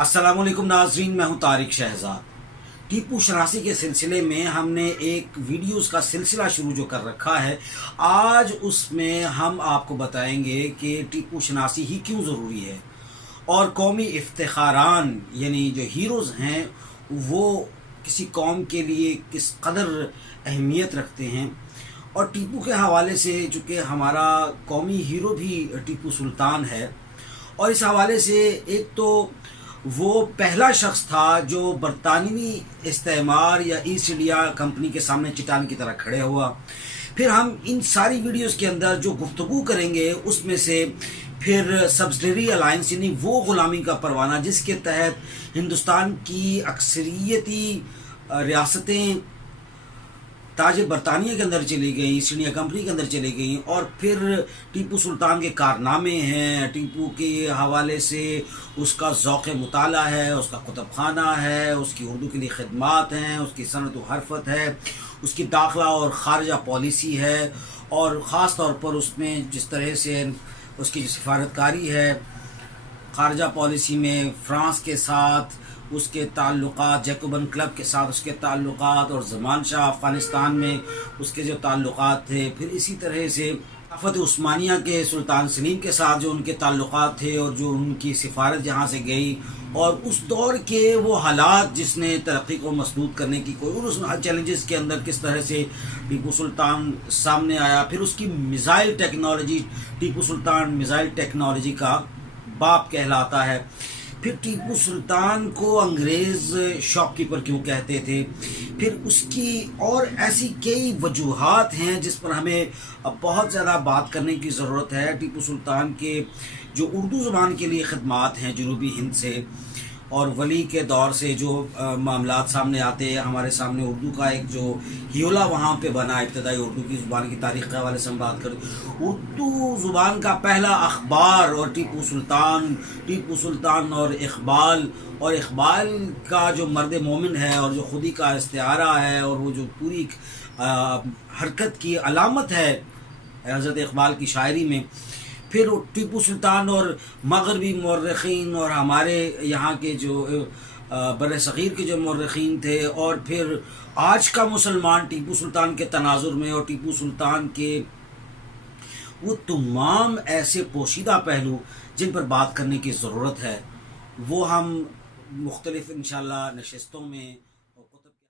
अस्सलाम वालेकुम नाजरीन, मैं हूं तारिक शहजाद। टीपू शनासी के सिलसिले में हमने एक वीडियोस का सिलसिला शुरू जो कर रखा है, आज उसमें हम आपको बताएंगे कि टीपू शनासी ही क्यों ज़रूरी है और कौमी इफ्तिखारान यानी जो हीरोज़ हैं वो किसी कौम के लिए किस कदर अहमियत रखते हैं। और टीपू के हवाले से चूँकि हमारा कौमी हीरो भी टीपू सुल्तान है, और इस हवाले से एक तो वो पहला शख्स था जो बरतानवी इस्तेमार या ईस्ट इंडिया कंपनी के सामने चट्टान की तरह खड़े हुआ। फिर हम इन सारी वीडियोस के अंदर जो गुफ्तगू करेंगे उसमें से फिर सब्सिडरी अलायंस यानी वो ग़ुलामी का परवाना जिसके तहत हिंदुस्तान की अक्सरियती रियासतें ताज बरतानिया के अंदर चली गई, ईस्ट इंडिया कंपनी के अंदर चली गई। और फिर टीपू सुल्तान के कारनामे हैं, टीपू के हवाले से उसका ज़ौक़ मुताला है, उसका कुतुब खाना है, उसकी उर्दू के लिए खिदमात हैं, उसकी सनत व हरफत है, उसकी दाखिला और ख़ारजा पॉलिसी है, और ख़ास तौर पर उसमें जिस तरह से उसकी सफारतकारी है ख़ारजा पॉलिसी में फ्रांस के साथ, उसके ताल्लुकात जैकोबन क्लब के साथ उसके ताल्लुकात, और ज़मान शाह अफ़गानिस्तान में उसके जो ताल्लुकात थे, फिर इसी तरह से खिलाफत उस्मानिया के सुल्तान सलीम के साथ जो उनके ताल्लुकात थे और जो उनकी सिफारत जहाँ से गई, और उस दौर के वो हालात जिसने तरक्की को मसदूद करने की कोई, और उस चैलेंजेस के अंदर किस तरह से टीपू सुल्तान सामने आया। फिर उसकी missile technology, Tipu Sultan missile technology का बाप कहलाता है। फिर टीपू सुल्तान को अंग्रेज़ शॉपकीपर क्यों कहते थे, फिर उसकी और ऐसी कई वजूहात हैं जिस पर हमें अब बहुत ज़्यादा बात करने की ज़रूरत है। टीपू सुल्तान के जो उर्दू ज़बान के लिए खिदमात हैं जनूबी हिंद से और वली के दौर से जो मामलात सामने आते हैं, हमारे सामने उर्दू का एक जो हियोला वहाँ पे बना, इब्तदाई उर्दू की ज़ुबान की तारीख़ के हवाले से हम बात करें, उर्दू ज़ुबान का पहला अखबार और टीपू सुल्तान और इक़बाल का जो मर्द मोमिन है और जो खुदी का इस्तिआरा है और वो जो पूरी हरकत की अलामत है हज़रत इक़बाल की शायरी में। फिर टीपू सुल्तान और मगरबी मौर्रख़ीन और हमारे यहाँ के जो बर सग़ीर के जो मौर्रख़ीन थे, और फिर आज का मुसलमान टीपू सुल्तान के तनाज़ुर में और टीपू सुल्तान के वो तमाम ऐसे पोशीदा पहलू जिन पर बात करने की ज़रूरत है, वो हम मुख्तलिफ़ इंशाअल्लाह नशिस्तों में